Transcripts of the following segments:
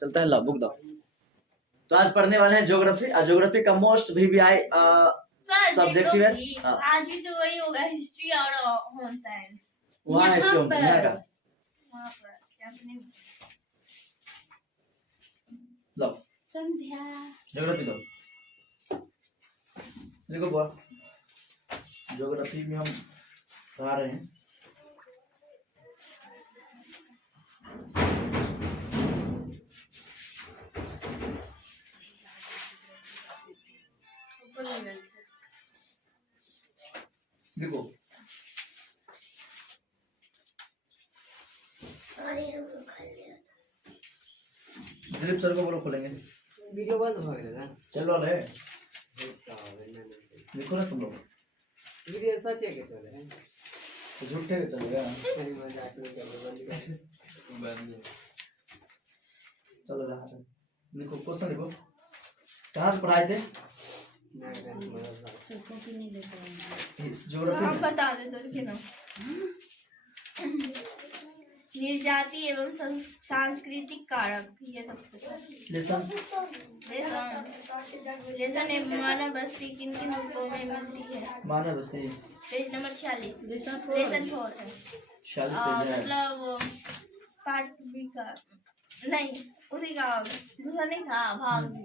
चलता है, ला बुक दो। तो आज पढ़ने वाले हैं ज्योग्राफी। ज्योग्राफी का मोस्ट VVI सब्जेक्टिव है। आज भी तो वही होगा, हिस्ट्री और होम साइंस। वहाँ हिस्ट्री होम साइंस का वहाँ पर कैंपस लो संध्या ज्योग्राफी लो। देखो बुआ, ज्योग्राफी में हम पढ़ा रहे हैं देखो दिलीप सर को बोलो खोलेंगे वीडियो बंद हो गया ना। चलो ले देखो ना तुम लोग, वीडियो सच है कि चले हैं तो झूठे के चलेगा। चलो रहा देखो क्वेश्चन देखो, कहाँ से पढ़ाए थे ज्योग्राफी आप में? बता दे तो लिखे ना। निर्जाति एवं सांस्कृतिक कारक, ये सब लेसन लेसन एवं मानव बस्ती किन किन रूपों में मिलती है। मानव बस्ती पेज नंबर 46 लेसन 4 है। 46 पेज है। मतलब पार्ट बी का नहीं, उसी का दूसरा नहीं था, भाग बी।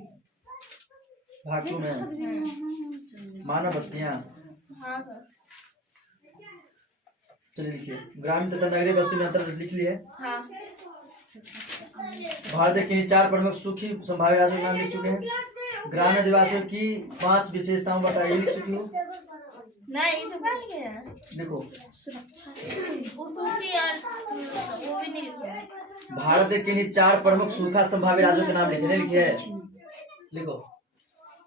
भाग 2 में मानव बस्तियां। हाँ सर। चलिए लिखिए, ग्रामीण तथा नगरीय बस्ती में अंतर लिख लिए। हाँ भारत के किन्हीं 4 प्रमुख सूखी संभावित राज्यों के नाम लिख चुके हैं। ग्रामीण आदिवासियों की 5 विशेषताओं बताइए, लिख चुकी हूँ। नहीं, सब क्या लिखे हैं? देखो उर्दू की और वो भी नहीं लिखे हैं। भारत के किन्हीं 4 प्रमुख सूखा संभावित राज्यों के नाम लिखे, नहीं लिखे है? लिखो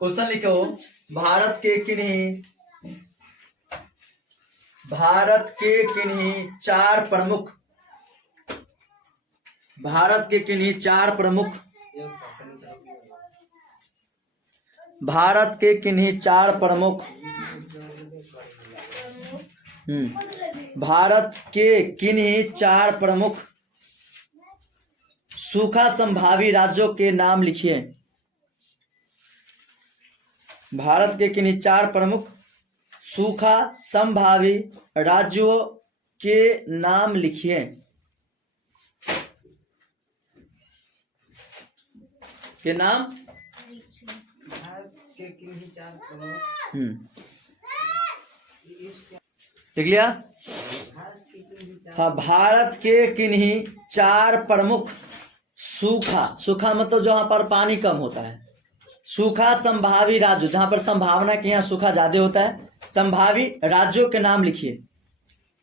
क्वेश्चन लिखो, भारत के किन्हीं 4 प्रमुख भारत के किन्हीं 4 प्रमुख भारत के किन्हीं 4 प्रमुख भारत के किन्हीं 4 प्रमुख सूखा संभावी राज्यों के नाम लिखिए। भारत के किन्हीं 4 प्रमुख सूखा संभावी राज्यों के नाम लिखिए। के नाम के किन्हीं 4 प्रमुख लिख लिया। हाँ, भारत के किन्हीं 4 प्रमुख सूखा मतलब जहां पर पानी कम होता है, सूखा संभावी राज्य जहां पर संभावना के यहाँ सूखा ज्यादा होता है, संभावी राज्यों के नाम लिखिए।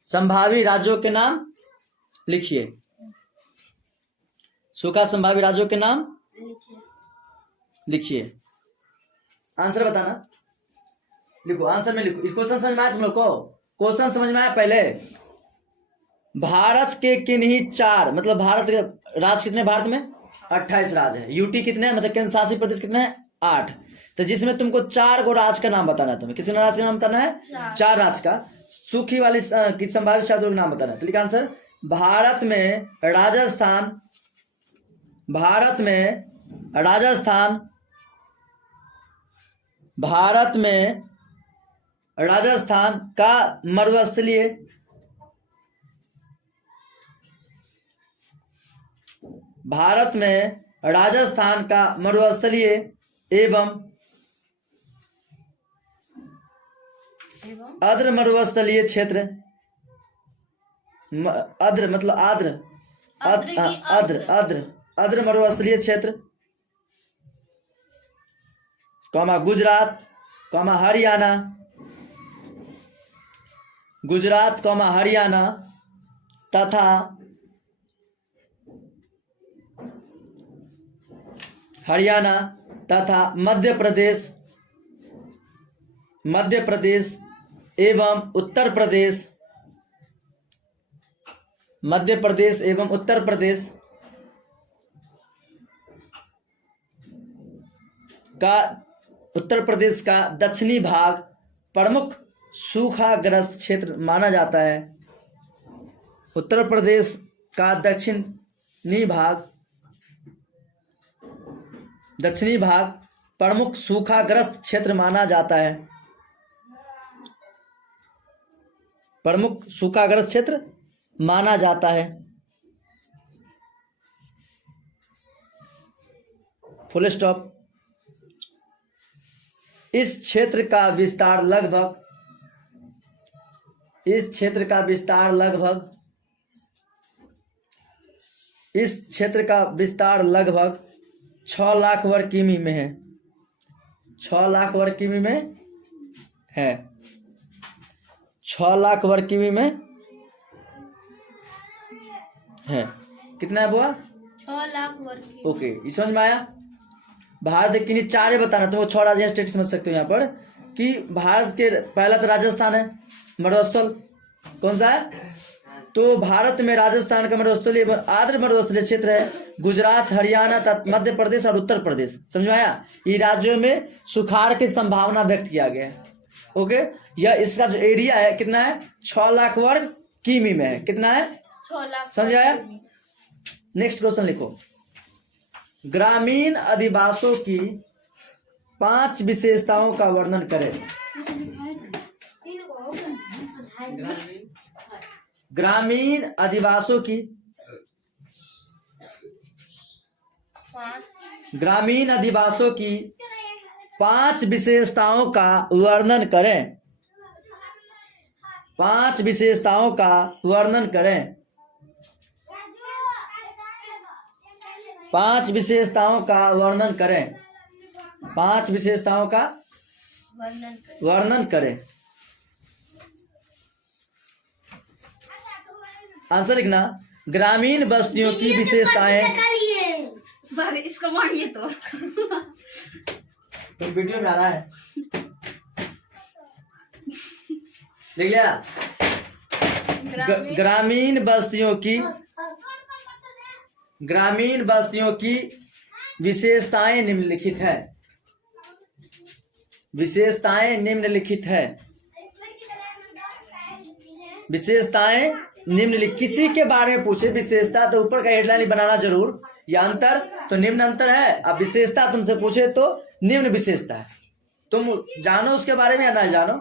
संभावी राज्यों के नाम लिखिए। सूखा संभावी राज्यों के नाम लिखिए। आंसर बताना, लिखो आंसर में लिखो। क्वेश्चन समझ में आया तुम लोग को? क्वेश्चन समझ में आया? पहले भारत के किन्हीं 4 मतलब भारत के राज्य कितने? भारत में 28 राज्य है। यूटी कितने हैं मतलब केंद्र शासित प्रदेश कितने हैं? 8। तो जिसमें तुमको 4 गो राज्य का नाम बताना है। तुम्हें किसी राज्य का नाम बताना है? 4 राज्य का सूखी वाली की संभावित क्षेत्रों का नाम बताना है। तो लिखा आंसर, भारत में राजस्थान भारत में राजस्थान का मरुस्थलीय भारत में राजस्थान का मरुस्थलीय एवं आर्द्र मरुस्थलीय क्षेत्र, आर्द्र मतलब आर्द्र मरुस्थलीय क्षेत्र, गुजरात, हरियाणा तथा मध्य प्रदेश एवं उत्तर प्रदेश का दक्षिणी भाग प्रमुख सूखाग्रस्त क्षेत्र माना जाता है। उत्तर प्रदेश का दक्षिणी भाग दक्षिणी भाग प्रमुख सूखाग्रस्त क्षेत्र माना जाता है। प्रमुख सूखाग्रस्त क्षेत्र माना जाता है। Full stop. इस क्षेत्र का विस्तार लगभग 6 लाख वर्ग किमी में है। 6 लाख वर्ग किमी में है। 6 लाख वर्ग किमी में है। कितना है बुआ? 6 लाख वर्ग की। ओके, ये समझ में आया? भारत के चारे बताना, तो वो 6 राज्य स्टेट समझ सकते हो यहाँ पर कि भारत के पहला तो राजस्थान है मरुस्थल। कौन सा है? तो भारत में राजस्थान का मरुस्थलीय आर्द्र मरुस्थलीय क्षेत्र है। गुजरात, हरियाणा, मध्य प्रदेश और उत्तर प्रदेश। समझ में आया? ये राज्यों में सुखाड़ की संभावना व्यक्त किया गया है। ओके, यह इसका जो एरिया है कितना है? 6 लाख वर्ग किमी में है। कितना है? 6 लाख। समझ आया? नेक्स्ट क्वेश्चन लिखो। ग्रामीण अधिवासों की 5 विशेषताओं का वर्णन करें। ग्रामीण अधिवासों की 5 विशेषताओं का वर्णन करें। 5 विशेषताओं का वर्णन करें। 5 विशेषताओं का वर्णन करें। 5 विशेषताओं का वर्णन करें। आंसर लिखना। ग्रामीण बस्तियों की विशेषताएं। सॉरी, इसको मारिए तो वीडियो में आ रहा है। लिख लिया? ग्रामीण बस्तियों की विशेषताएं निम्नलिखित है। विशेषताएं निम्नलिखित निम्नलिखित। किसी के बारे में पूछे विशेषता तो ऊपर का हेडलाइन बनाना जरूर। या अंतर तो निम्न अंतर है। अब विशेषता तुमसे पूछे तो निम्न विशेषता है। तुम जानो उसके बारे में या ना जानो,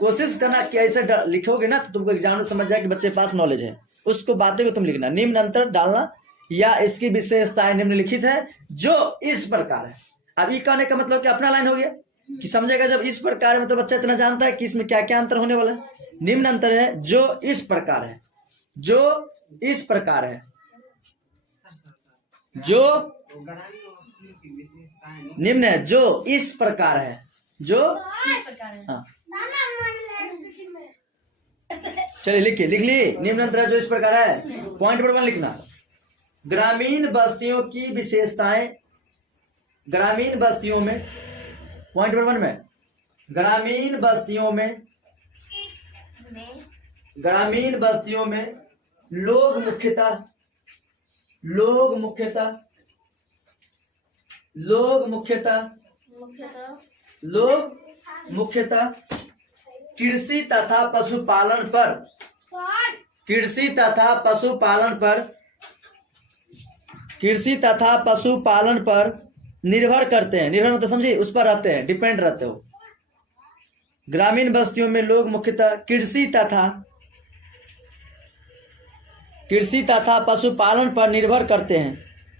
कोशिश करना कि ऐसे लिखोगे ना तो तुमको एग्जाम में समझ जाए कि बच्चे के पास नॉलेज है। उसको बातें को तुम लिखना, निम्न अंतर डालना या इसकी विशेषताएं निम्नलिखित है जो इस प्रकार है। अब ये कहने का मतलब कि अपना लाइन हो गया कि समझेगा जब इस प्रकार में तो बच्चा इतना जानता है कि इसमें क्या क्या अंतर होने वाला है। निम्न अंतर है जो इस प्रकार है। जो इस प्रकार है। जो निम्न है जो इस प्रकार है। जो हाँ, चलिए लिख ली। निम्न अंतर जो इस प्रकार है। पॉइंट नंबर 1 लिखना। ग्रामीण बस्तियों की विशेषताएं। ग्रामीण बस्तियों में पॉइंट नंबर 1 में ग्रामीण बस्तियों में लोग मुख्यतः कृषि तथा पशुपालन पर निर्भर करते हैं। निर्भर मतलब समझिए, उस पर रहते हैं, डिपेंड रहते हो। ग्रामीण बस्तियों में लोग मुख्यतः कृषि तथा पशुपालन पर निर्भर करते हैं।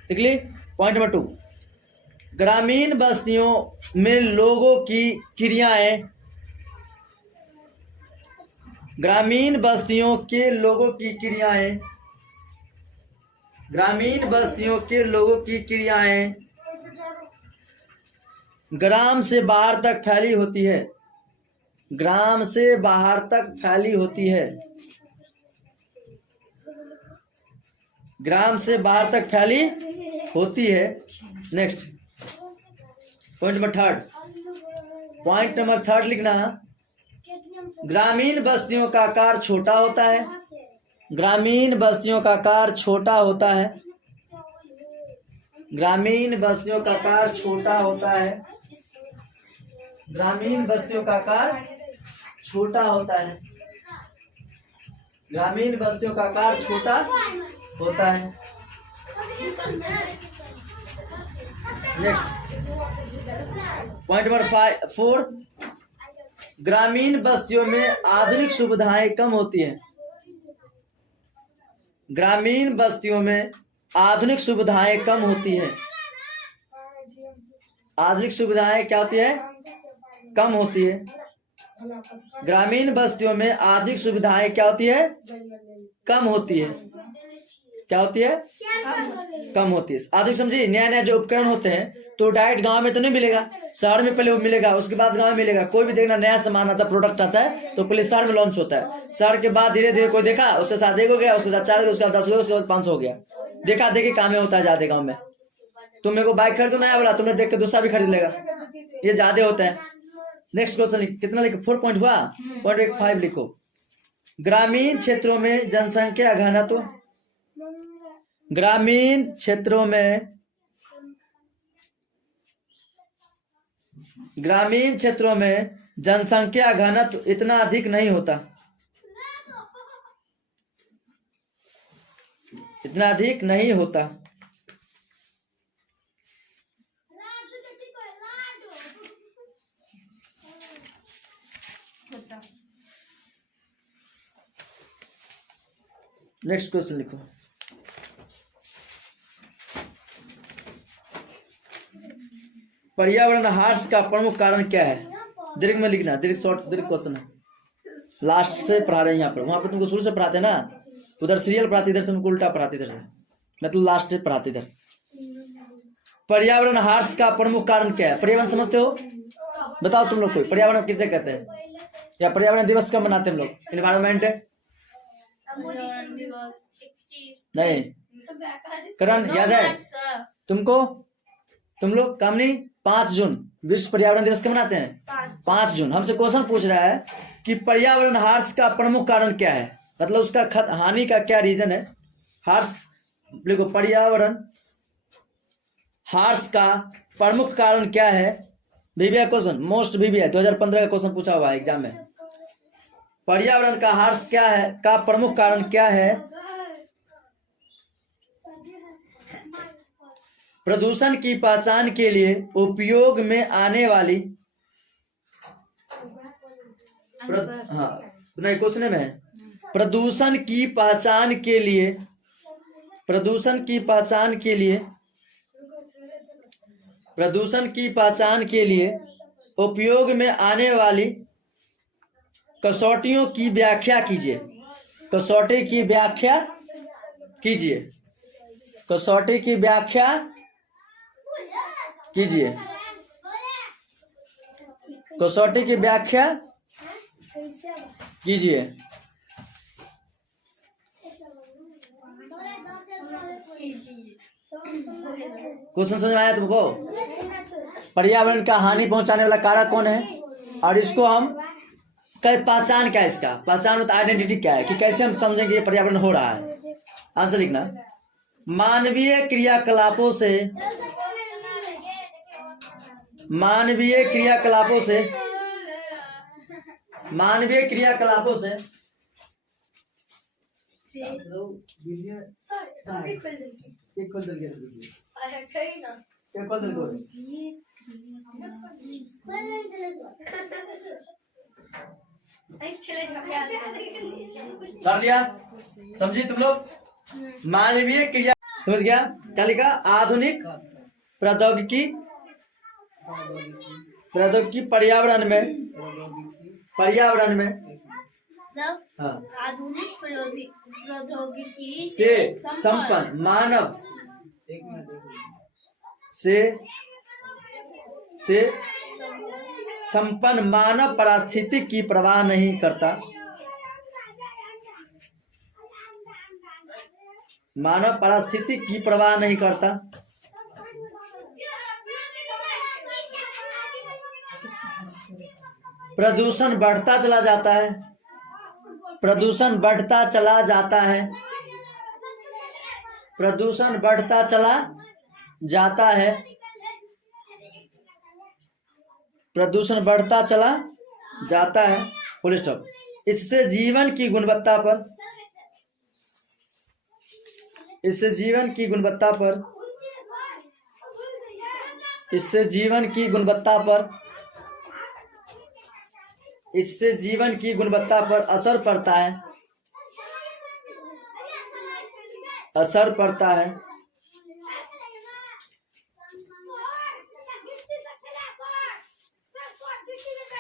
देख ली? Point number 2। ग्रामीण बस्तियों में लोगों की क्रियाएं। ग्रामीण बस्तियों के लोगों की क्रियाएं ग्राम से बाहर तक फैली होती है। ग्राम से बाहर तक फैली होती है। ग्राम से बाहर तक फैली होती है। Next point number 3। Point number 3 लिखना। ग्रामीण बस्तियों का आकार छोटा होता है। ग्रामीण बस्तियों का आकार छोटा होता है। ग्रामीण बस्तियों का आकार छोटा होता है। ग्रामीण बस्तियों का आकार छोटा होता है। ग्रामीण बस्तियों का आकार छोटा होता है। नेक्स्ट पॉइंट नंबर 4, ग्रामीण बस्तियों में आधुनिक सुविधाएं कम होती हैं। ग्रामीण बस्तियों में आधुनिक सुविधाएं कम होती है। आधुनिक सुविधाएं क्या होती है? कम होती है। ग्रामीण बस्तियों में आधुनिक सुविधाएं क्या होती है? कम होती है। क्या होती है? कम होती है। आधुनिक समझिए, नया नया जो उपकरण होते हैं तो डायरेक्ट गांव में तो नहीं मिलेगा, शहर में पहले वो मिलेगा, उसके बाद गांव में मिलेगा। कोई भी देखना नया सामान आता है, प्रोडक्ट आता है तो पहले शहर में लॉन्च होता है, शहर के बाद धीरे धीरे कोई देखा, उसके साथ 1 हो गया, उसके साथ 4 हो गया, उसके बाद 10 हो गया, उसके बाद 500 हो गया। देखा देखी काम में होता है ज्यादा गाँव में। तुम मेरे को बाइक खरीदो नया वाला, तुमने देख के दूसरा भी खरीद लेगा, ये ज्यादा होता है। नेक्स्ट क्वेश्चन कितना लिखो? 4 पॉइंट हुआ। पॉइंट 5 लिखो। ग्रामीण क्षेत्रों में जनसंख्या घनत्व, ग्रामीण क्षेत्रों में जनसंख्या घनत्व इतना अधिक नहीं होता, इतना अधिक नहीं होता। नेक्स्ट क्वेश्चन लिखो। पर्यावरण ह्रास का प्रमुख कारण क्या है? दीर्घ में लिखना, दीर्घ शॉर्ट, दीर्घ क्वेश्चन है। लास्ट से पढ़ा रहे हैं यहाँ पर, वहां पर तुमको शुरू से पढ़ाते हैं ना, उधर सीरियल पढ़ाते, इधर से तुमको उल्टा पढ़ाते, इधर से मतलब लास्ट से पढ़ाते इधर। पर्यावरण ह्रास का प्रमुख कारण क्या है? पर्यावरण समझते हो? बताओ तुम लोग कोई, पर्यावरण किसे कहते हैं? या पर्यावरण दिवस कब मनाते हैं हम लोग? एनवायरमेंट नहीं, करण याद है तुमको? तुम लोग कामनी 5 जून विश्व पर्यावरण दिवस कब मनाते हैं? 5 जून। हमसे क्वेश्चन पूछ रहा है कि पर्यावरण ह्रास का प्रमुख कारण क्या है, मतलब उसका हानि का क्या रीजन है? ह्रास देखो, पर्यावरण ह्रास का प्रमुख कारण क्या है? VBI क्वेश्चन, मोस्ट VBI 2015 का क्वेश्चन पूछा हुआ है एग्जाम में। पर्यावरण का ह्रास क्या है का प्रमुख कारण क्या है? प्रदूषण की पहचान के लिए उपयोग में आने वाली नहीं, क्वेश्चन में है प्रदूषण की पहचान के लिए उपयोग में आने वाली कसौटियों की व्याख्या कीजिए। कसौटी की व्याख्या कीजिए। कसौटी की व्याख्या कीजिए। कसौटी की व्याख्या कीजिए। क्वेश्चन समझ में आया तुमको? पर्यावरण का हानि पहुंचाने वाला कारक कौन है, और इसको हम पहचान क्या है, इसका पहचान मतलब आइडेंटिटी क्या है, कि कैसे हम समझेंगे ये पर्यावरण हो रहा है? आंसर लिखना। मानवीय क्रियाकलापों से कर दिया? समझिए तुम लोग? मानवीय क्रिया, समझ गया? क्या लिखा? आधुनिक प्रौद्योगिकी पर्यावरण में आधुनिक प्रौद्योगिकी से संपन्न मानव संपन्न मानव पारिस्थितिकी की परवाह नहीं करता। मानव पारिस्थितिकी की परवाह नहीं करता। प्रदूषण बढ़ता चला जाता है। प्रदूषण बढ़ता चला जाता है। प्रदूषण बढ़ता चला जाता है। प्रदूषण बढ़ता चला जाता है। Full stop. इससे जीवन की गुणवत्ता पर इससे जीवन की गुणवत्ता पर असर पड़ता है।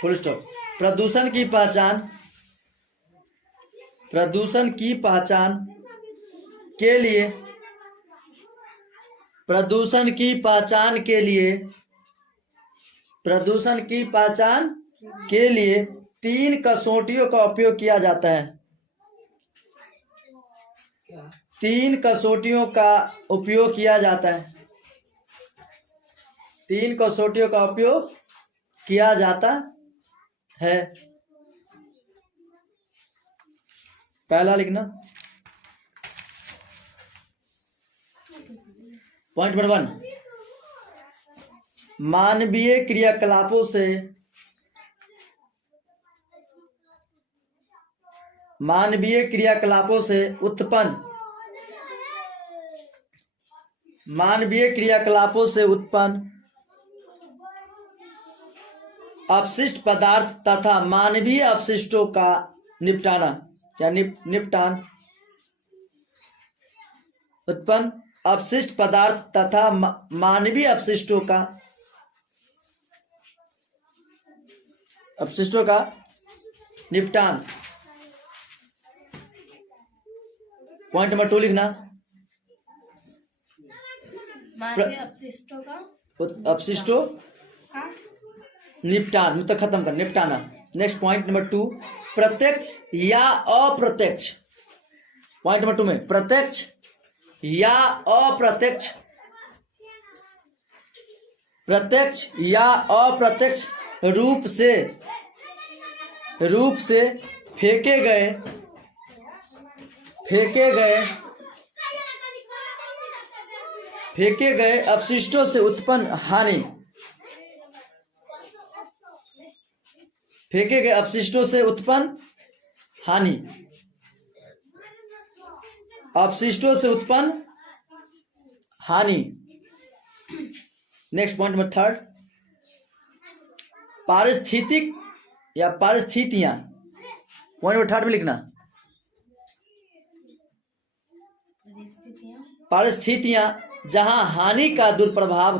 Full stop. प्रदूषण की पहचान के लिए 3 कसौटियों का उपयोग किया जाता है। क्या? 3 कसौटियों का उपयोग किया जाता है। 3 कसौटियों का उपयोग किया जाता है। पहला लिखना, पॉइंट नंबर 1, मानवीय क्रियाकलापों से उत्पन्न अपशिष्ट पदार्थ तथा मानवीय अपशिष्टों का निपटान उत्पन्न अपशिष्ट पदार्थ तथा मानवीय अपशिष्टों का निपटान। पॉइंट नंबर 2 लिखना, मानवीय अपशिष्टों का अपशिष्टों निपटान, मतलब खत्म कर, निपटाना। नेक्स्ट पॉइंट नंबर 2, प्रत्यक्ष या अप्रत्यक्ष। पॉइंट नंबर 2 में प्रत्यक्ष या अप्रत्यक्ष रूप से फेंके गए अपशिष्टों से उत्पन्न हानि। नेक्स्ट पॉइंट नंबर 3, पारिस्थितिक या परिस्थितियां। पॉइंट नंबर 3 में लिखना, परिस्थितियां जहां हानि का दुष्प्रभाव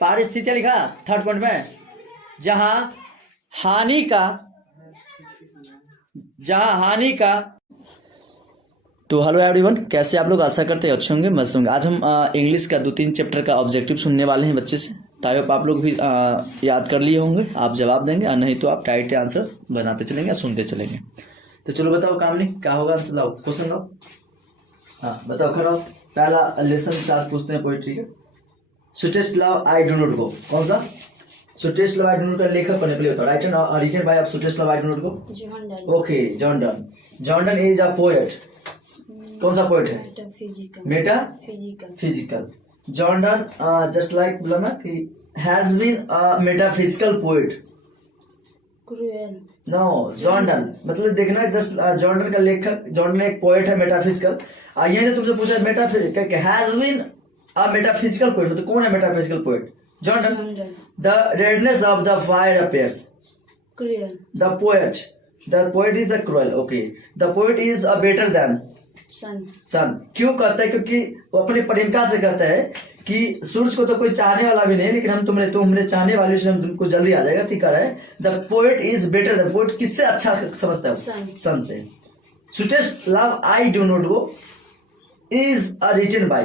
परिस्थितियां लिखा 3rd पॉइंट में, जहां हानि का। तो हेलो एवरीवन, कैसे आप लोग? आशा करते हैं अच्छे होंगे, मस्त होंगे। आज हम इंग्लिश का 2-3 चैप्टर का ऑब्जेक्टिव सुनने वाले हैं बच्चे से। आई होप आप लोग भी याद कर लिए होंगे, आप जवाब देंगे, और नहीं तो आप टाइट आंसर बनाते चलेंगे या सुनते चलेंगे। तो चलो बताओ कामनी, क्या होगा आंसर? लाओ क्वेश्चन लाओ। हाँ बताओ, खड़ा। पहला लेसन आज पूछते हैं पोइट्री का। Sweetest love I do not go, कौन सा? Sweetest love I do not का लेखक कौन है पहले बताओ। Writer written by sweetest love I do not go, okay, John Donne. John Donne is a poet. कौन सा पोएट है? Metaphysical. John Donne just like बोला ना कि has been a metaphysical poet. No, John Donne मतलब देखना, just John Donne का लेखक, जॉन डन एक पोएट है मेटाफिजिकल। यहाँ से तुमसे पूछा metaphysical, has been a metaphysical poet, मतलब कौन है metaphysical poet? John Donne. The redness of the fire appears cruel. The poet is the cruel. Okay, the poet is a better than सन। क्यों कहता है? क्योंकि वो अपनी प्रेमिका से कहता है कि सूरज को तो कोई चाहने वाला भी नहीं, लेकिन हम तुम्हारे चाहने वाले से हम तुमको जल्दी आ जाएगा। ठीक है, the poet is better. The poet किससे अच्छा समझता है? सन से। Sweetest love I do not go is written by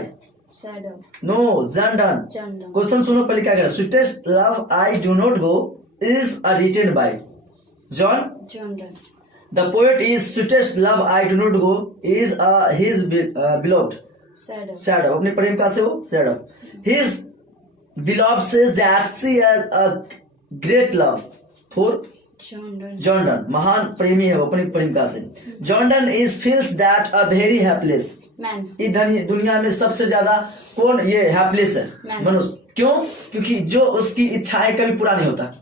no, John Donne. Question सुनो पहले क्या कह रहा है। Sweetest love I do not go is written by John Donne. The poet is sweetest love I do not go is his beloved shadow. अपनी प्रेमिका से वो shadow. His beloved says that she has a great love for John Donne. महान प्रेमी है वो अपनी प्रेमिका से। John Donne is feels that a very helpless man. इधर दुनिया में सबसे ज्यादा कौन ये helpless है? मनुष्य। क्यों? क्योंकि जो उसकी इच्छाएं कभी पूरा नहीं होता।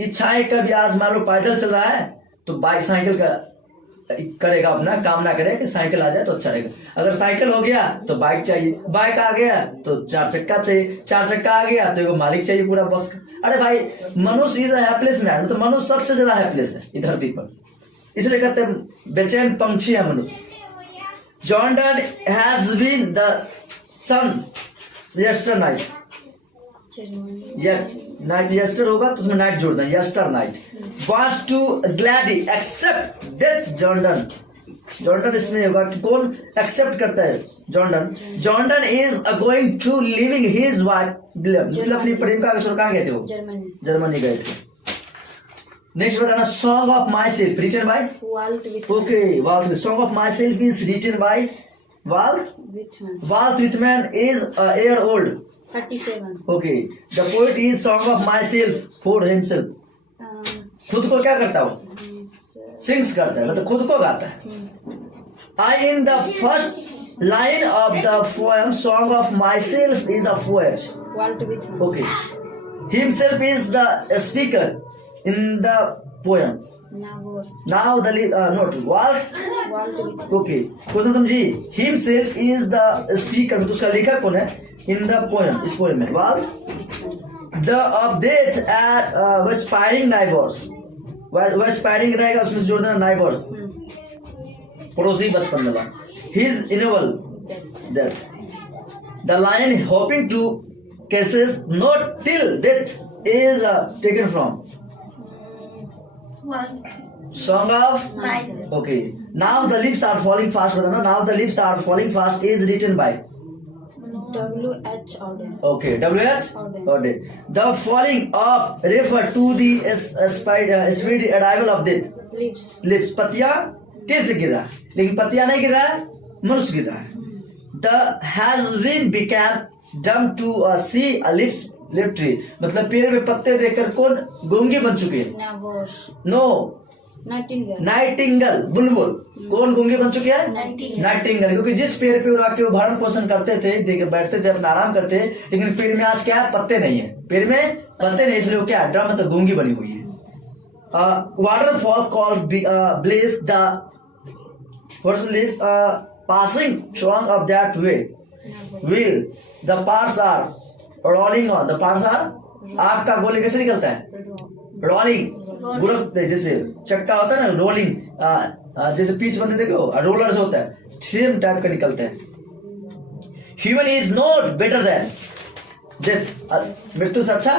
इच्छाएं कभी, आज मान लो पैदल चल रहा है तो बाइसाइकिल का करेगा, अपना काम ना करे कि साइकिल आ जाए तो अच्छा रहेगा। अगर साइकिल हो गया तो बाइक चाहिए, बाइक आ गया तो 4 चक्का चाहिए, 4 चक्का आ गया तो एगो मालिक चाहिए पूरा बस का। अरे भाई मनुष्य इज हैप्पीलेस मैन, तो मनुष्य सबसे ज्यादा हैप्पीलेस है इस धरती पर, इसलिए कहते हैं बेचैन पंछी है मनुष्य। Jordan has been the sun yester night, night yester होगा तो उसमें नाइट जोड़ दें, yester night was to gladly accept death Jordan. Jordan इसमें होगा कि कौन एक्सेप्ट करता है, Jordan. Jordan is going to living his wife, मतलब अपनी प्रेमिका के छोड़ कहाँ गए थे वो, जर्मनी गए थे। नेक्स्ट बताना, song of myself written by okay Walt, song of myself is written by Walt Whitman is year old 37. Okay. The poet is song of myself for himself, खुद को क्या करता हो, sings करता है, मतलब खुद को गाता है। I in the first line of the poem song of myself is a poet okay, himself is the speaker in the poem. Now the note Walt okay question समझी, himself is the speaker, तो उसका लेखक कौन है in the poem, इस poem में Walt the of death at Westpiring neighbors, Westpiring रहेगा उसमें जोड़ देना neighbors, पड़ोसी बचपन वाला। his inevitable death, the lion hoping to cases not till death is taken from song of okay. Now the leaves are falling fast, बताना, now the leaves are falling fast is written by W.H. Auden. okay, W.H. Auden. The falling of refer to the speedy arrival of death leaves, पत्तियां तेज से गिर रहा है, लेकिन पत्तियां नहीं गिर रहा है, मनुष्य गिर रहा है। The has been become dumb to see a leaves left tree, मतलब पेड़ में पत्ते देखकर कौन गूंगे बन चुके हैं, नो नाइटिंगल बुलबुल, कौन गूंगे बन चुके हैं, नाइटिंगल, क्योंकि जिस पेड़ पे उड़ा के वो भरण पोषण करते थे, देख बैठते थे, अपना आराम करते, लेकिन पेड़ में आज क्या है, पत्ते नहीं है, पेड़ में पत्ते नहीं, इसलिए वो क्या ड्रम मतलब गूंगी बनी हुई है। Waterfall called bless the first lives passing song of that way will the parts are rolling on, the parts are, आग का गोले कैसे निकलता है, रोलिंग, गुड़कते जैसे चक्का होता है ना, रोलिंग जैसे पीच बनते देखो, रोलर्स होता है, सेम टाइप का निकलता है। Human is not better than death, मृत्यु से अच्छा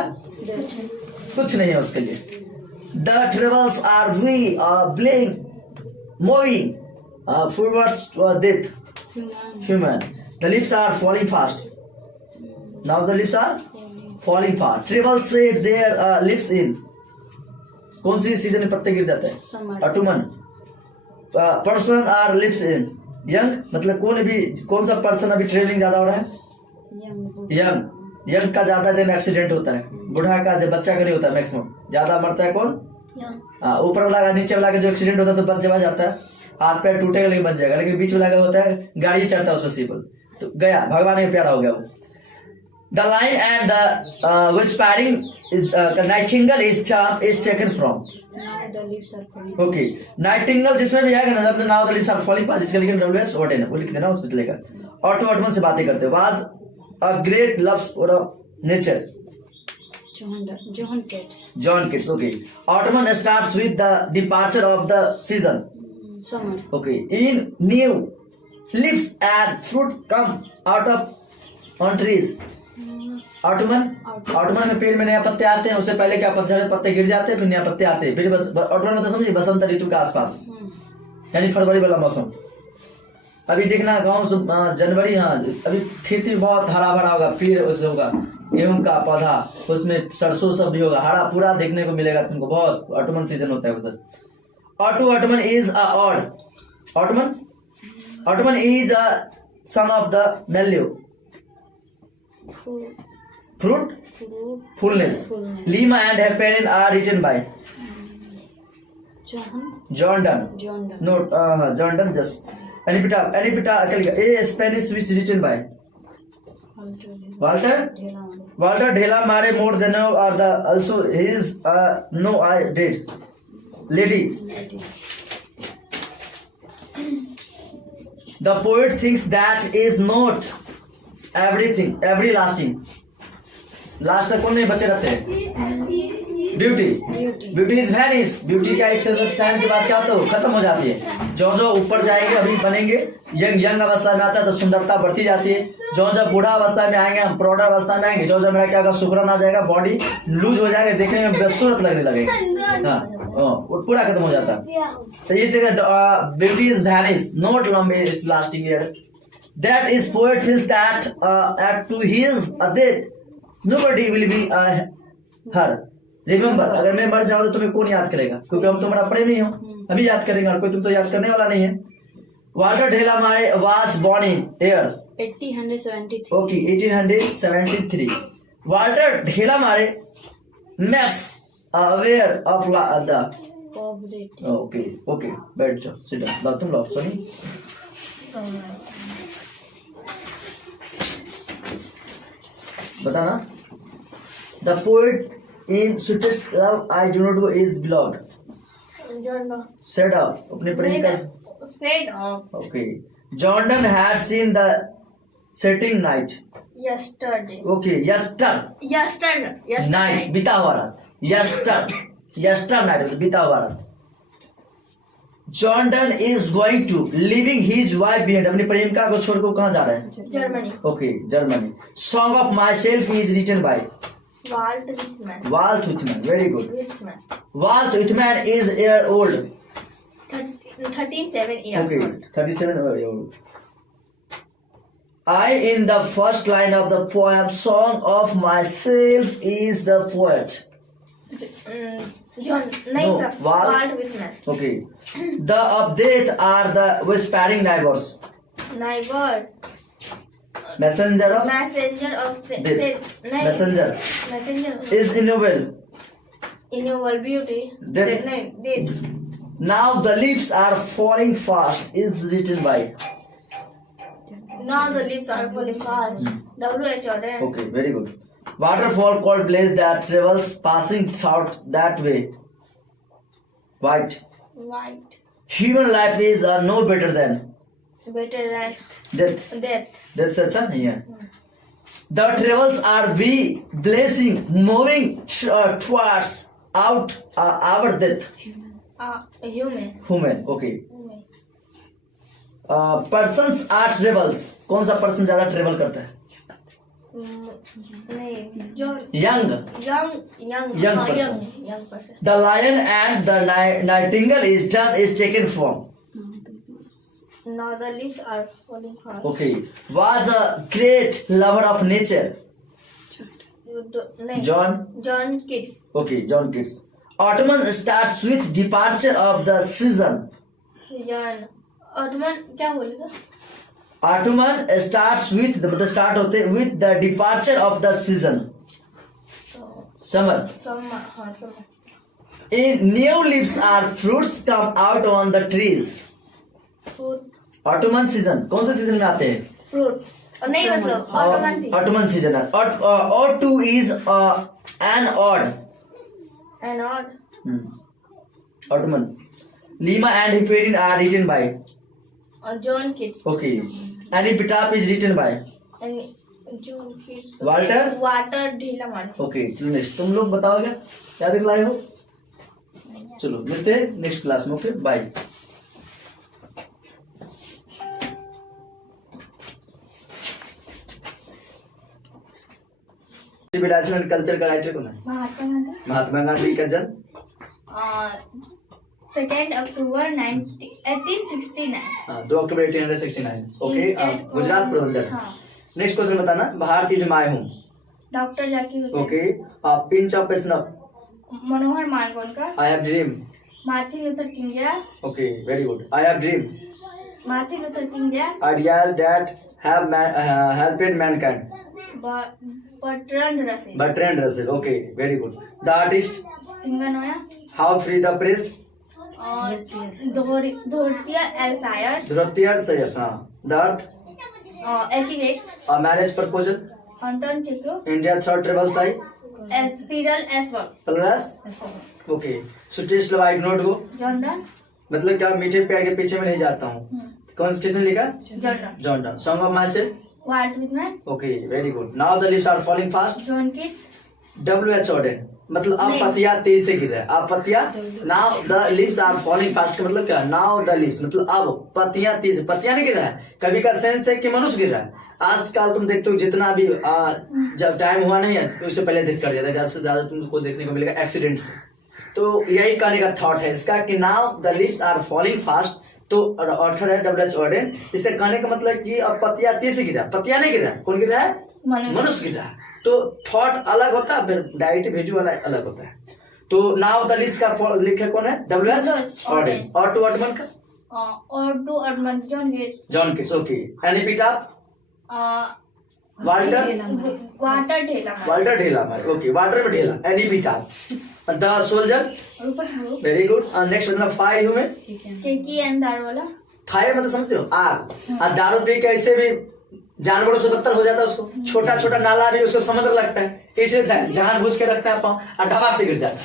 कुछ नहीं है उसके लिए। The travels are we playing moving forwards to death human, the lips are falling fast, now the lips are falling fast. Tribal said their lips in, कौन सी season में पत्ते गिर जाते हैं, autumn. Person are lips in young, मतलब कौन सा person अभी ट्रेवलिंग ज्यादा हो रहा है, यंग का ज्यादा दिन एक्सीडेंट होता है, बूढ़ा का जब बच्चा का नहीं होता है, मैक्सिमम ज्यादा मरता है कौन, ऊपर वाला नीचे वाला का जो एक्सीडेंट होता है तो बच जाता है, हाथ पैर टूटेगा लेकिन बच जाएगा, लेकिन बीच वाला का होता है गाड़ी चढ़ता है उसमें सीबल तो गया, भगवान के प्यारा हो गया वो। The lion and the whispering is nightingale is charm is taken from. Now the leaves are falling. Okay, nightingale जिसमें भी आएगा ना, now the leaves are falling fast, इसका लिखना W.H. Auden है, वो लिख देना उसमें चलेगा। ऑटो ऑटमन से बातें करते हैं, was a great love for nature. John Keats. John Keats, okay. Autumn starts with the departure of the season. Summer. Okay, in new leaves and fruit come out of on trees. Ottoman में पेड़ में नया पत्ते आते हैं, उससे पहले क्या पत्ते गिर जाते हैं, फिर नया पत्ते आते हैं, फिर बस ऑटमन मतलब समझिए बसंत ऋतु के आसपास, यानी फरवरी वाला मौसम। अभी देखना गाँव जनवरी, हाँ अभी खेती बहुत हरा भरा होगा, पेड़ उससे होगा, गेहूं का पौधा, उसमें सरसों सब भी होगा, हरा पूरा देखने को मिलेगा तुमको, बहुत ऑटमन सीजन होता है उधर। Ottoman is a odd, ottoman is a son of the मेल्यू, fruit fullness. Lima and heparin are written by John Donne. Note John Donne just Anipita a Spanish which written by Walter Dhela Mare more than are the also his no I did lady The poet thinks that is not everything, every lasting. Last तक कौन नहीं बचे रहते हैं? Beauty. Beauty is vanish. Beauty का एक time के बाद क्या होता है? खत्म हो जाती है. जो जो ऊपर जाएंगे, अभी बनेंगे यंग अवस्था में आता है तो सुंदरता बढ़ती जाती है. जो जब बूढ़ा अवस्था में आएंगे, हम प्रौढ़ अवस्था में आएंगे, जो जब मेरा क्या होगा, शुक्रान आ जाएगा, बॉडी लूज हो जाएगा, देखने में बदसूरत लगने लगेगा. हाँ, वो पूरा खत्म हो जाता है. तो ये जगह beauty is vanish, not long is lasting here. That is poet feels that at to his death nobody will be her. Remember, अगर मैं मर जाऊँ तो तुम्हें कौन याद करेगा? क्योंकि हम तुम्हारा प्रेमी हो, अभी याद करेंगे और कोई तुम तो याद करने वाला नहीं है. Walter de la Mare was born in year 1873. Okay, 1873. Walter de la Mare makes aware of the Poverty. okay बैठ जाओ, sit down. लो तुम लो सोनी. बताना. The poet in sweetest love I do not know is beloved. Said off. अपने प्रेम का. Fade off. Okay. John Donne had seen the setting night. Yesterday. Okay. Yesterday. Night. बीता हुआ रात. Yesterday night. बीता हुआ रात. John Donne is going to leaving his wife behind. अपनी प्रेमिका को छोड़ कर कहाँ जा रहा है? Germany. Okay, Germany. Song of Myself is written by Walt Whitman. Walt Whitman. Very good. Whitman. Walt Whitman is year old. 37 years Okay, old. 37 years old. I in the first line of the poem Song of Myself is the poet. John. No, Walt Whitman. Okay. The of death are the whispering neighbors. Neighbors. Messenger of Messenger of death. Messenger is innoble. Innoble beauty. Death. Death. Now the leaves are falling fast is written by. Now the leaves are falling fast. W.H. Auden. Okay, very good. Waterfall called blaze that travels passing throughout that way. White. White. Human life is no better than Better than death. death. That's अच्छा नहीं है. The travels are we blessing moving towards out our death. Human. Human. Okay. Persons are travels. कौन सा person ज्यादा travel करता है? नहीं. John. Young. Young person. Young person. The lion and the nightingale is taken from. Now the leaves are falling fast. Okay. Was a great lover of nature. John Keats. Okay, John Keats. Autumn starts with departure of the season. Autumn क्या बोले थे? Autumn starts with मतलब start होते with the departure of the season. Summer. Summer. In new leaves are fruits come out on the trees. Fruit. Autumn season कौन से season में आते हैं? Fruit. नहीं मतलब Autumn season. Odd two is an odd. An odd. Autumn. Lima and Hipparine are written by. John Keats. Okay. And epitaph is written by. And John Keats. Walter de la Mare. Okay. चलो next तुम लोग बताओगे क्या दिखलाए हो? चलो मिलते हैं नेक्स्ट क्लास में. Okay bye. Civilisation and culture का राइटर कौन है? महात्मा गांधी का जन्म 2 अक्टूबर 1869. 2 अक्टूबर 1869. ओके. गुजरात प्रबंधन. नेक्स्ट क्वेश्चन बताना. Bharat is my home. Doctor Zakir Hussain. Okay. Pinch of snuff. Manohar Malgonkar. I have dream. Martin Luther King junior. Okay very good. I have dream. Martin Luther King junior. Ideal that have helped mankind. Bertrand Russell. Okay, very good. The artist. सिंगनोया. How free the press. Dorothea Sayers. Dorothea Sayers. The earth. H.E.X. A marriage proposal. Anton Chekhov. India third travel site. Spiral S1. Plus. Okay. So taste low I not go. John Donne. मतलब क्या मीठे प्यार के पीछे में नहीं जाता हूँ. कौन किसने लिखा? Jordan. John Donne. Song of myself, Walt Whitman, okay very good. Now the leaves are falling fast, John Keats, W.H. Auden, मतलब अब नहीं। पत्तियां तेज से गिर रहा है, अब पत्तियां, now the leaves are falling fast का मतलब क्या? नाउ द लीव्स मतलब अब पत्तियां तेज, पत्तियां नहीं गिर रहा है, कभी का सेंस है कि मनुष्य गिर रहा है। आजकल तुम देखते हो जितना भी जब टाइम हुआ नहीं है उससे पहले देख कर जाता है, ज्यादा से ज्यादा तुमको देखने को मिलेगा एक्सीडेंट से। तो यही कहने का थॉट है इसका कि now the leaves are falling fast, तो ऑथर है W.H. Auden। इससे कहने का मतलब कि अब पत्तियां तेज से गिर रहा है, पत्तियां नहीं गिर रहा है, कौन गिर रहा है? मनुष्य गिर रहा है। तो थॉट अलग होता है, फिर डायरेक्ट विजुअल अलग होता है। तो नाउ द लीव्स का लिखे कौन है? W.H. Auden। और टू अर्टमन का? और to autumn, John Keats, John Keats, okay. एनी पीटा? वाल्टर वाटर ढेला, ओके, वाटर में ढेला, एनी पीटा। The soldier, Rupert Brooke, very good. Next मतलब fire human, Keki N Daruwalla, fire मतलब समझते हो आग। और दारू पी के ऐसे भी जानवरों से बदतर हो जाता है, उसको छोटा छोटा नाला भी उसको समुद्र लगता है, इसलिए जानबूझ के रखता है पाँव और ढबाक से गिर जाता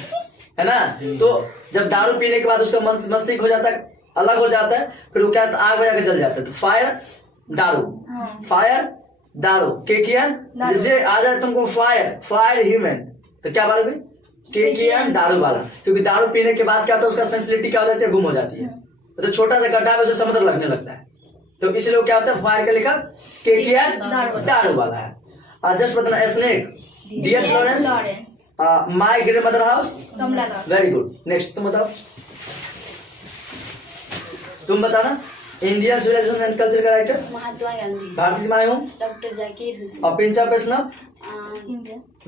है ना। तो जब दारू पीने के बाद उसका मस्तिष्क हो जाता है, अलग हो जाता है, फिर वो क्या आग बजा के जल जाता है। तो फायर दारू, फायर दारू, केकियन जैसे आ जाए तुमको फायर ह्यूमन, तो क्या बोलोगे? केकियन दारू वाला, क्योंकि दारू पीने के बाद क्या होता है उसका सेंसिटिविटी क्या हो जाती है? गुम हो जाती है। तो छोटा सा गड्ढा में उसे समुद्र लगने लगता है, तो इसलिए क्या होता है? फायर का लिखा केकियन दारू वाला है। जस्ट बताना snake, D.H. Lawrence, my great mother house, Kamala Das, very good. Next तुम बताओ, तुम बताना। इंडियन सिविलाइजेशन एंड कल्चर का राइटर, महात्मा गांधी, भारतीय मायूम, डॉक्टर जाकिर हुसैन, और पिंचा पेशना,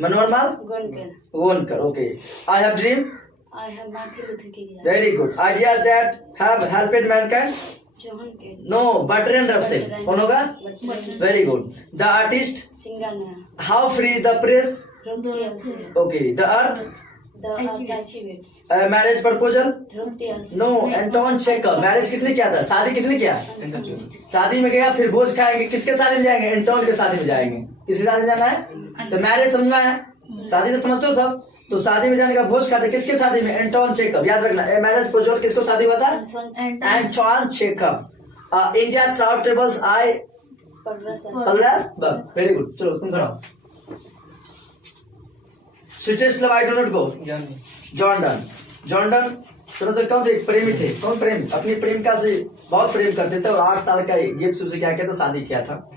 Manohar Malgonkar, okay. I have dream, I have Martin Luther King, very good. Ideas that have helped mankind, John Keats, no Bertrand Russell, कौन होगा? Very good. The artist, Singana, how free the press, Rupti Alsina, okay. The earth, the Archivets, marriage proposal, Rupti Alsina, no Anton Chekhov. Marriage किसने किया था? शादी किसने किया? शादी में गया, फिर भोज खाएंगे, किसके शादी में जाएंगे? एंटोन के शादी में जाएंगे। किसी शादी में जाना है? तो मैरिज समझना है, शादी तो समझते हो सब, तो शादी में जाने का भोज खाते किसके शादी में? एंटोन चेकअप, याद रखना। मैरिज प्रपोजल किसको शादी हुआ था? Anton checkup. India trout travels I very good. चलो तुम करो। Switches club I do not go, John Donne. John done तो कौन थे? प्रेमी थे। कौन प्रेमी? अपनी प्रेमिका से बहुत प्रेम करते थे और 8 साल का गिफ्ट उसे क्या किया था? शादी किया था।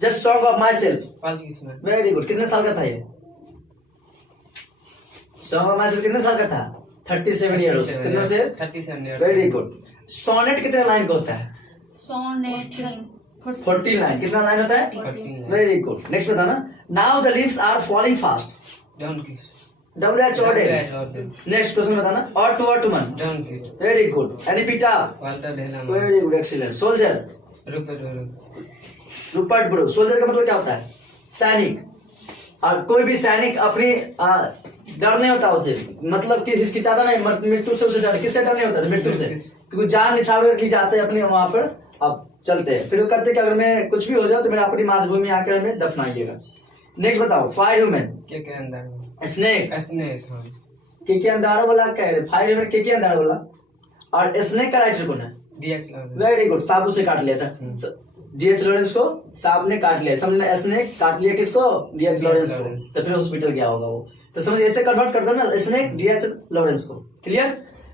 Just song of my self, very good. कितने साल का था ये सॉन्ग ऑफ माई सेल्फ? कितने साल का था? 37 ईयर्स। कितने से? 37 ईयर्स। Very good. सोनेट कितने लाइन का होता है? Sonnet, 40 line. कितना लाइन होता है? 14 वेरी गुड। नेक्स्ट बताना। Now the leaves are falling fast, John Keats, W.H. Auden। W.H. Auden, next question बताना। और to autumn, John Keats, very good. एनी पीटा, Walter Dehlam, very good, excellent. Soldier, Rupert Murdoch, Rupert Brooke. Soldier का मतलब क्या होता है? सैनिक। और कोई भी सैनिक अपनी डर नहीं होता उसे, मतलब कि हिचकिचाता नहीं, मृत्यु से उसे डर, किससे डर नहीं होता? मृत्यु से, क्योंकि जान निछावर रखी जाते हैं अपने वहां पर। अब चलते हैं, फिर वो करते कि अगर मैं कुछ भी हो जाए तो मेरा अपनी मातृभूमि आकर हमें दफनाइएगा। नेक्स्ट बताओ। फायर ह्यूमन, के अंदर स्नेक, स्नेक, हाँ, के अंधारा वाला क्या है? फायर ह्यूमन के अंधारा वाला। और स्नेक का राइटर कौन है? D.H. Lawrence, very good. सांप उसे काट लिया था, D.H. लॉरेंस को सांप ने काट लिया। समझना, स्नेक काट लिया किसको? D.H. लॉरेंस को। तो फिर हॉस्पिटल गया होगा वो, तो समझ ऐसे कन्वर्ट कर दो ना, स्नेक D.H. लॉरेंस को। क्लियर?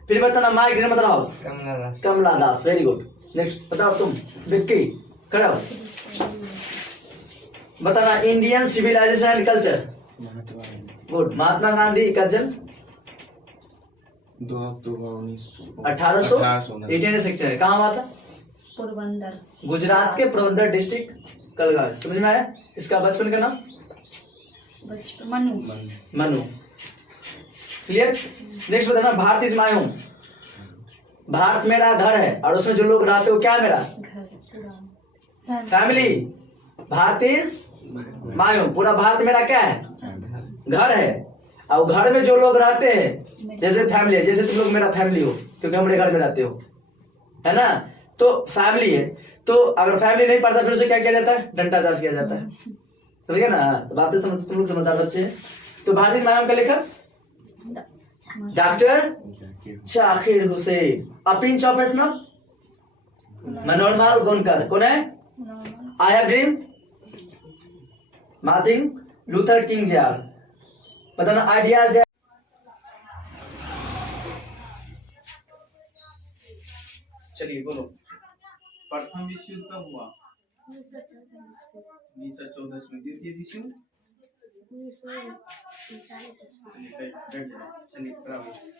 फिर बताना my great mother house, Kamala Das, Kamala Das, very good. Next बताओ तुम, विक्की खड़ा हो। बताना Indian civilisation and culture, good. Mahatma Gandhi का जन्म 2 अक्टूबर 1900 1869 कहाँ हुआ था? पोरबंदर, गुजरात के पोरबंदर डिस्ट्रिक्ट कलगार। समझ में आया? इसका बचपन का नाम बचपन मनु, मनु। क्लियर? नेक्स्ट बताना Bharat is my home, Bharat मेरा घर है और उसमें जो लोग रहते हो क्या है? मेरा घर, family. Bharat is my home, पूरा भारत मेरा क्या है? घर है। और घर में जो लोग रहते हैं जैसे फैमिली है, जैसे तुम लोग मेरा फैमिली हो क्योंकि हमारे घर में रहते हो, है ना? तो फैमिली है। तो अगर फैमिली नहीं पढ़ता फिर उसे क्या किया जाता है? डंडा चार्ज किया जाता है। समझ गए ना? तो बातें समझ, तुम लोग समझदार बच्चे हैं। तो भारतीय माय होम का लेखक doctor Zakir Hussain. A pinch of snuff, मनोहरलाल गोनकर कौन है? Normal I agree. Martin Luther King junior. बताना आइडियाज। चलिए बोलो, प्रथम विश्व युद्ध कब हुआ? 1914 1914 में। द्वितीय विश्व युद्ध? 1939 चलिए बैठ जाओ। चलिए खड़ा होइए।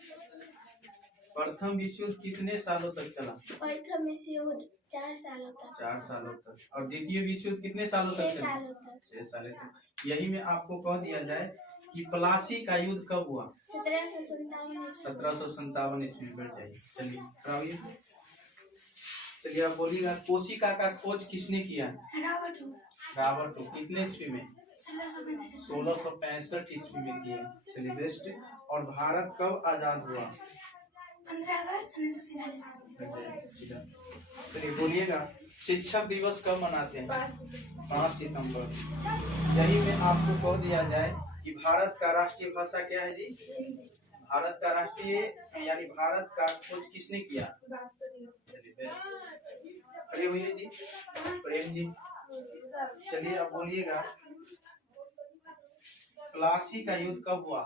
प्रथम विश्व युद्ध कितने सालों तक चला? प्रथम विश्व युद्ध 4 सालों तक। 4 सालों तक। और द्वितीय विश्व युद्ध कितने सालों तक 6 चला? सालों तक। 6 सालों तक। यही में आपको कह दिया जाए कि प्लासी का युद्ध कब हुआ? 1757 ईस्वी। 1757 ईस्वी में। बैठ जाइए। चलिए खड़ा होइए। चलिए आप बोलिएगा, कोशिका का खोज किसने किया? Robert Hooke. कितने ईस्वी में? 1665 ईस्वी में किए। चलिए बेस्ट। और भारत कब आजाद हुआ? 15 अगस्त 1947 चलिए बोलिएगा, शिक्षक दिवस कब मनाते हैं? 5 सितंबर। यही में आपको कह दिया जाए कि भारत का राष्ट्रीय भाषा क्या है जी? भारत का राष्ट्रीय यानी भारत का खोज किसने किया? चलिए खड़े होइए जी। प्रेम जी। चलिए अब बोलिएगा, प्लासी का युद्ध कब हुआ?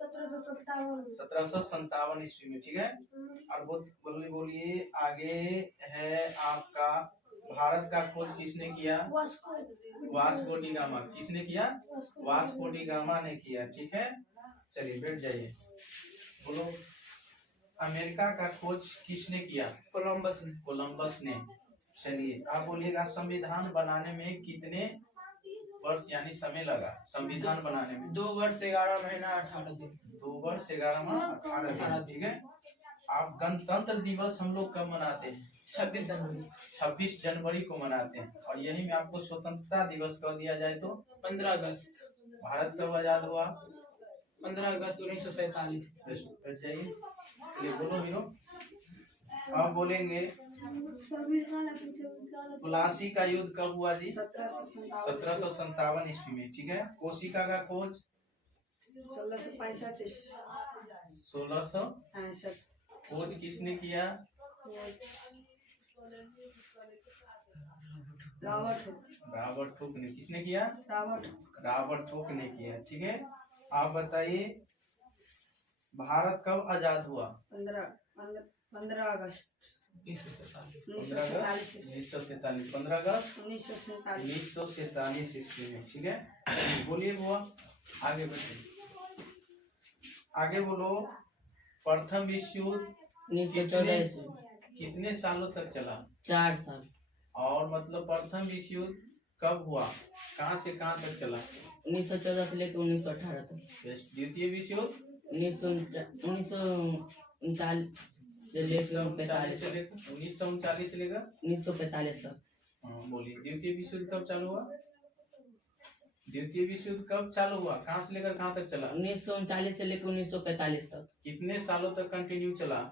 1757 ईस्वी में। ठीक है। और बोलिए आगे है आपका, भारत का खोज किसने किया? Vasco D gamma. किसने किया? वास्को डी गामा ने किया। ठीक है। चलिए बैठ जाइए। बोलो, अमेरिका का खोज किसने किया? कोलंबस ने। कोलंबस ने। चलिए आप बोलिएगा, संविधान बनाने में कितने वर्ष यानी समय लगा? संविधान बनाने में 2 वर्ष 11 महीना 18 दिन। 2 वर्ष 11 माह 18 दिन। ठीक है। आप गणतंत्र दिवस हम लोग कब मनाते हैं? 26 जनवरी। 26 जनवरी को मनाते हैं। और यही में आपको स्वतंत्रता दिवस कह दिया जाए तो? 15 अगस्त। भारत कब आजाद हुआ? 15 अगस्त 1947। बैठ जाइए। चलिए बोलो हीरो। अब बोलेंगे, प्लासी का युद्ध कब हुआ जी? 1757 ईस्वी में। ठीक है। कोशिका का खोज 1665 खोज किसने किया? रॉबर्ट हुक ने। किसने किया? रॉबर्ट हुक ने किया। ठीक है। आप बताइए, भारत कब आजाद हुआ? 15 अगस्त 1947। 15 अगस्त 1947 ईस्वी में। ठीक है। बोलिए बुआ, आगे बढ़िए। आगे बोलो, प्रथम विश्व युद्ध 1914 ईस्वी। कितने सालों तक चला? 4 साल। और मतलब प्रथम विश्व युद्ध कब हुआ? कहाँ से कहाँ तक चला? 1914 से लेकर 1918 तक। द्वितीय विश्व युद्ध 1939 से लेकर 1939 से लेकर 1945 तक। बोलिए, द्वितीय विश्व युद्ध कब चालू हुआ? द्वितीय विश्व युद्ध कब चालू हुआ? कहाँ से लेकर कहाँ तक चला? 1939 से लेकर 1945 तक। कितने सालों तक कंटिन्यू चला?